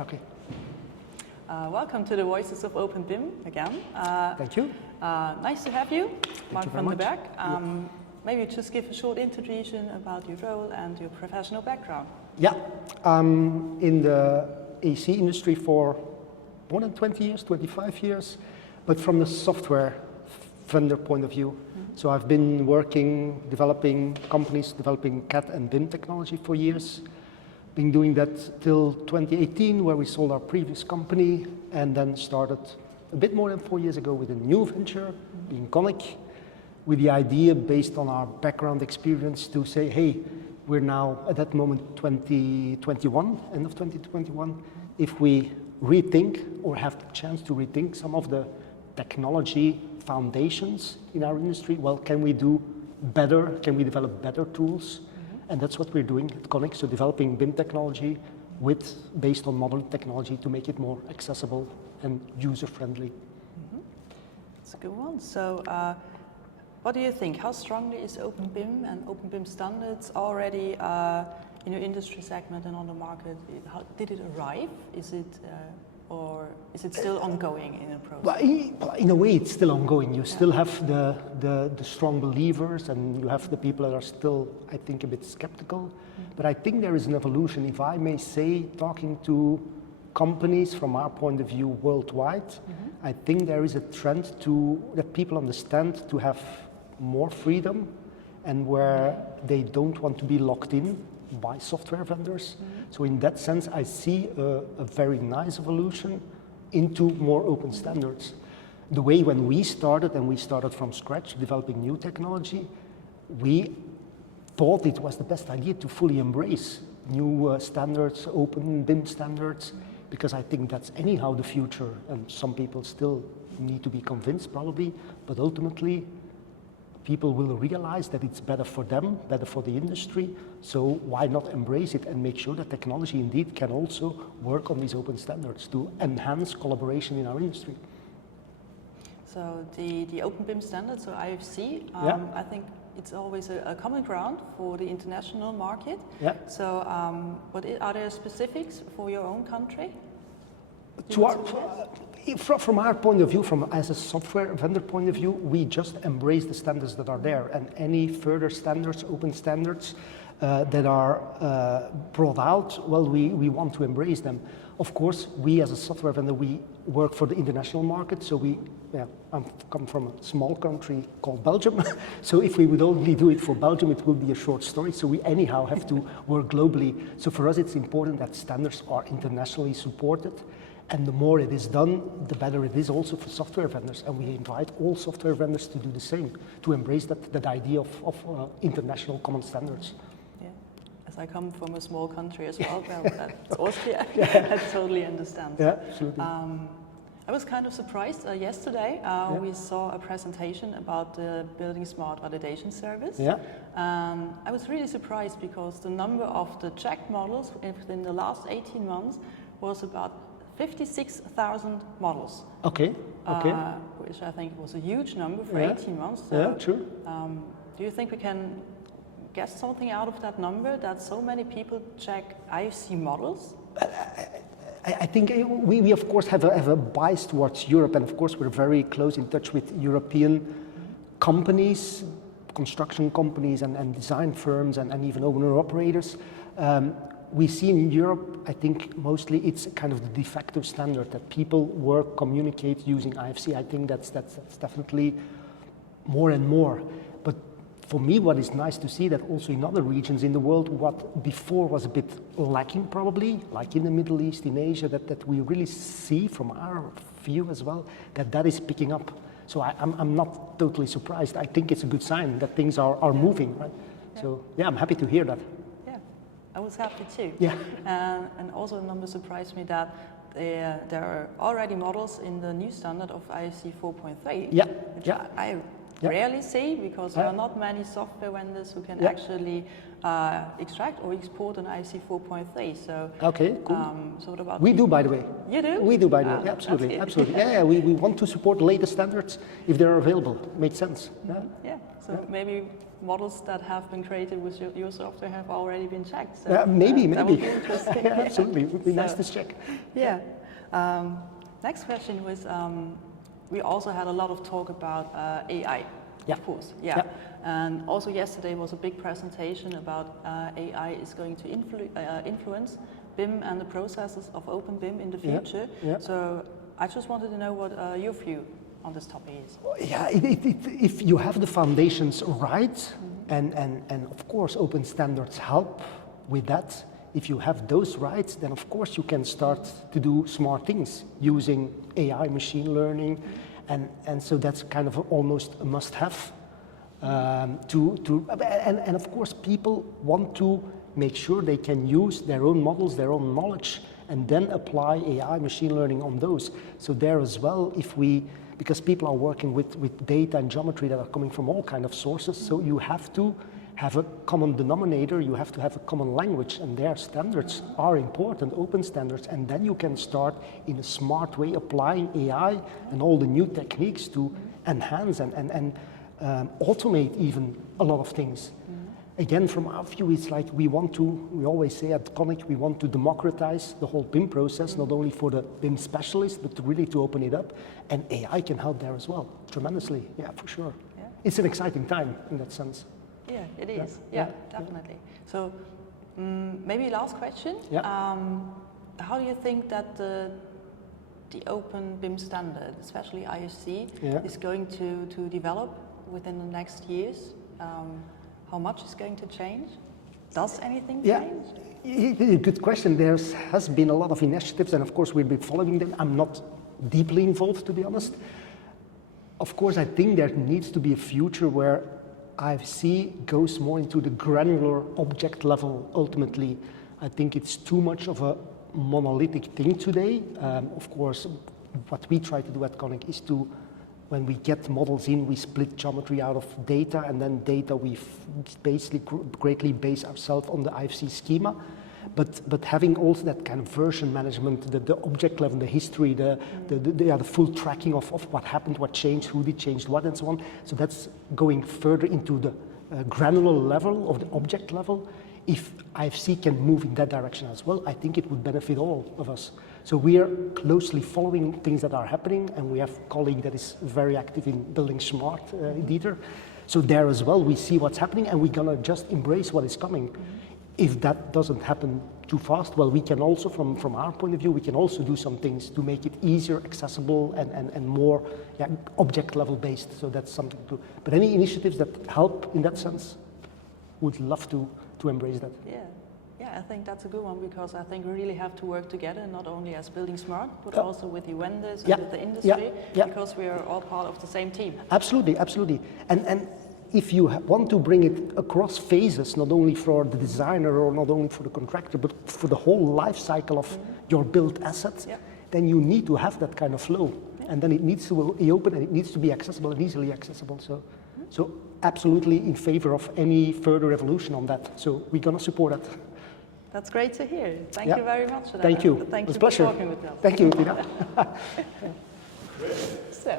Okay. Welcome to the Voices of openBIM again. Thank you. Nice to have you, Mark van der Bergh. Yeah. Maybe just give a short introduction about your role and your professional background. Yeah, I'm in the AC industry for more than 20 years, 25 years, but from the software vendor point of view. Mm-hmm. So I've been working, developing companies, developing CAD and BIM technology for years. Been doing that till 2018, where we sold our previous company, and then started a bit more than 4 years ago with a new venture, being Qonic, with the idea based on our background experience to say, hey, we're now at that moment 2021, end of 2021, if we rethink or have the chance to rethink some of the technology foundations in our industry, well, can we do better? Can we develop better tools? And that's what we're doing at Qonic, so developing BIM technology based on modern technology to make it more accessible and user-friendly. Mm-hmm. That's a good one. So what do you think? How strongly is openBIM and openBIM standards already in your industry segment and on the market? How did it arrive? Or is it still ongoing in a process? Well, in a way, it's still ongoing. You still have the strong believers, and you have the people that are still, I think, a bit skeptical. Mm-hmm. But I think there is an evolution, if I may say, talking to companies from our point of view worldwide. Mm-hmm. I think there is a trend that people understand to have more freedom, and where they don't want to be locked in by software vendors. Mm-hmm. So in that sense, I see a very nice evolution into more open standards. The way when we started from scratch, developing new technology, we thought it was the best idea to fully embrace new standards, open BIM standards, because I think that's anyhow the future, and some people still need to be convinced probably, but ultimately people will realize that it's better for them, better for the industry, so why not embrace it and make sure that technology indeed can also work on these open standards to enhance collaboration in our industry. So the openBIM standards, so IFC, I think it's always a common ground for the international market. Yeah. So are there specifics for your own country? From our point of view, as a software vendor point of view, we just embrace the standards that are there, and any further standards, open standards that are brought out, well, we want to embrace them. Of course, we as a software vendor, we work for the international market, so I come from a small country called Belgium, so if we would only do it for Belgium, it would be a short story, so we anyhow have to work globally. So for us, it's important that standards are internationally supported. And the more it is done, the better it is also for software vendors. And we invite all software vendors to do the same, to embrace that idea of international common standards. Yeah, as I come from a small country as well, that's Austria, I totally understand. Yeah, absolutely. I was kind of surprised yesterday. We saw a presentation about the Building Smart Validation Service. Yeah. I was really surprised because the number of the checked models within the last 18 months was about 56,000 models. Okay. Which I think was a huge number for 18 months. So, yeah, true. Do you think we can get something out of that number, that so many people check IFC models? I think we of course have a bias towards Europe, and of course we're very close in touch with European companies, construction companies and design firms and even owner-operators. We see in Europe, I think mostly it's kind of the de facto standard that people work, communicate using IFC. I think that's definitely more and more. But for me, what is nice to see that also in other regions in the world, what before was a bit lacking probably, like in the Middle East, in Asia, that we really see from our view as well, that is picking up. So I'm not totally surprised. I think it's a good sign that things are moving, right? Yeah. So yeah, I'm happy to hear that. I was happy too. Yeah. And also the number surprised me that there are already models in the new standard of IFC 4.3. Yeah. Which I rarely see, because there are not many software vendors who can actually extract or export an IFC 4.3. So, okay, cool. So what about we do, by the way. You do? We do, by the way. Absolutely, absolutely. Yeah, we want to support the latest standards if they're available. Makes sense. Yeah. So maybe models that have been created with your software have already been checked. So, maybe. That would be interesting. Yeah, absolutely. It would be nice to check. Yeah. Next question was, we also had a lot of talk about AI, of course. Yeah. And also yesterday was a big presentation about AI is going to influence BIM and the processes of openBIM in the future. So I just wanted to know what your view on this topic is. Yeah, if you have the foundations right, and of course open standards help with that. If you have those rights, then of course you can start to do smart things using AI, machine learning, and so that's kind of almost a must-have. And of course people want to make sure they can use their own models, their own knowledge, and then apply AI, machine learning on those. So there as well, because people are working with data and geometry that are coming from all kind of sources, so you have to have a common denominator, you have to have a common language, and their standards are important, open standards, and then you can start in a smart way applying AI and all the new techniques to enhance and automate even a lot of things. Again, from our view, it's like we always say at Qonic, we want to democratize the whole BIM process, not only for the BIM specialists, but really to open it up, and AI can help there as well, tremendously, yeah, for sure. Yeah. It's an exciting time in that sense. Yeah, it is. Yeah, definitely. So maybe last question. How do you think that the open BIM standard, especially IFC, is going to develop within the next years? How much is going to change? Does anything change? Good question. There has been a lot of initiatives, and of course we'll be following them. I'm not deeply involved, to be honest. Of course, I think there needs to be a future where IFC goes more into the granular object level ultimately. I think it's too much of a monolithic thing today. Of course, what we try to do at Qonic is to, when we get models in, we split geometry out of data, and then data we basically greatly base ourselves on the IFC schema. But having also that kind of version management, the object level, the history, the full tracking of what happened, what changed, who did change what, and so on. So that's going further into the granular level of the object level. If IFC can move in that direction as well, I think it would benefit all of us. So we are closely following things that are happening, and we have a colleague that is very active in building smart, Dieter. So there as well, we see what's happening, and we're gonna just embrace what is coming. If that doesn't happen too fast, well, we can also, from our point of view, we can also do some things to make it easier, accessible, and more object level based. So that's something to do. But any initiatives that help in that sense, would love to embrace that. Yeah, I think that's a good one, because I think we really have to work together, not only as Building Smart, but also with the vendors and with the industry, because we are all part of the same team. Absolutely, absolutely. And if you want to bring it across phases, not only for the designer or not only for the contractor, but for the whole life cycle of your built assets, then you need to have that kind of flow. And then it needs to be open, and it needs to be accessible and easily accessible. So absolutely in favor of any further evolution on that. So we're going to support that. That's great to hear. Thank you very much for that. Thank you. Thank you for talking with us. Thank you, Tina. So.